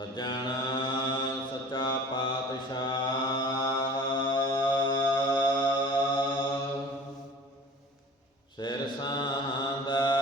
ਸਜਣ ਸੱਚਾ ਪਾਤਸ਼ਾਹ। ਸਿਰ ਸਾਹੰਦਾ ਸਾਹ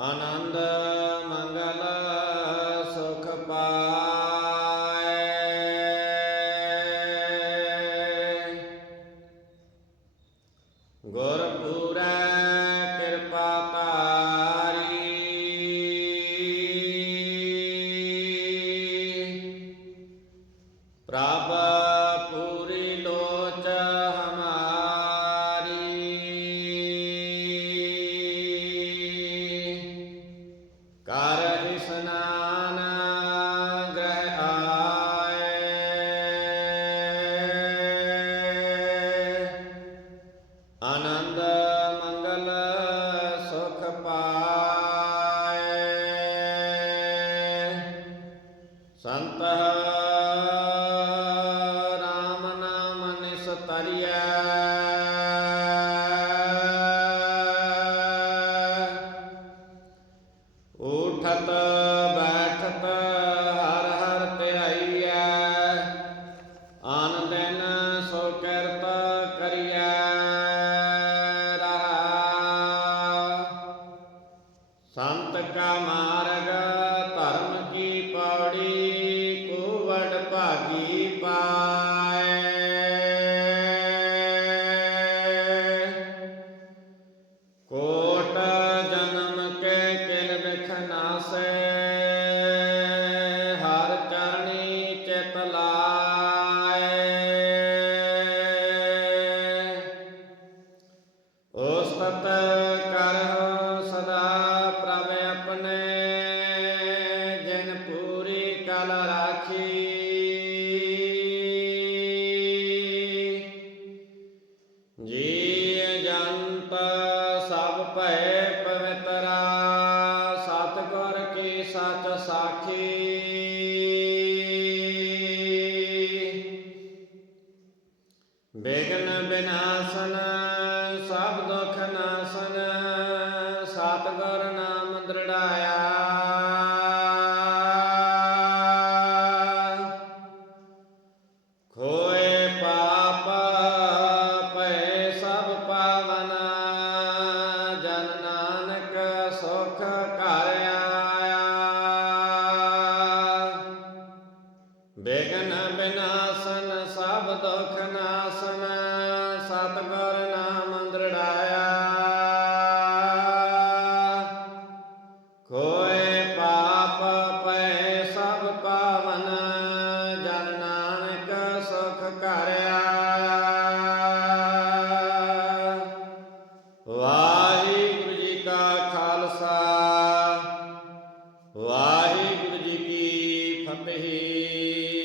ਆਨੰਦ ਮੰਗਲ ਸੁਖ ਪਾਏ। ਗੁਰ ਸੰਤ ਰਾਮ ਨਾਮ ਨਿਸਤਰੀਐ। ਉਠਤ ਬੈਠਤ ਹਰ ਹਰ ਧਿਆਈਐ। ਆਨ ਦਿਨ ਸੋ ਕਿਰਤ ਕਰੀਐ। ਰਹਾ। ਸੰਤ ਕਾ ਮਾਰਗ ਸਤ ਕਰਹੁ ਸਦਾ ਪ੍ਰਭ ਆਪਣੇ ਜਿਨ ਪੂਰੀ ਕਲ ਰਾਖੀ। ਜੀ ਜੰਤ ਸਭ ਭੈ ਪਵਿੱਤਰਾ, ਸਤਿਗੁਰ ਕੀ ਸਚ ਸਾਖੀ। ਬਿਗਨ ਬਿਨਾਸਨ ਨਾਨਕ ਸੁਖ ਘਰ ਆਇਆ ਬਿਨਾਸਨ, ਸਭ ਦੁਖ ਨਾਸਨ, ਸਤਗੁਰ ਨਾਮ ਕੋਏ ਪਾਪ ਪੈ ਸਭ ਪਾਵਨ, ਜਨ ਨਾਨਕ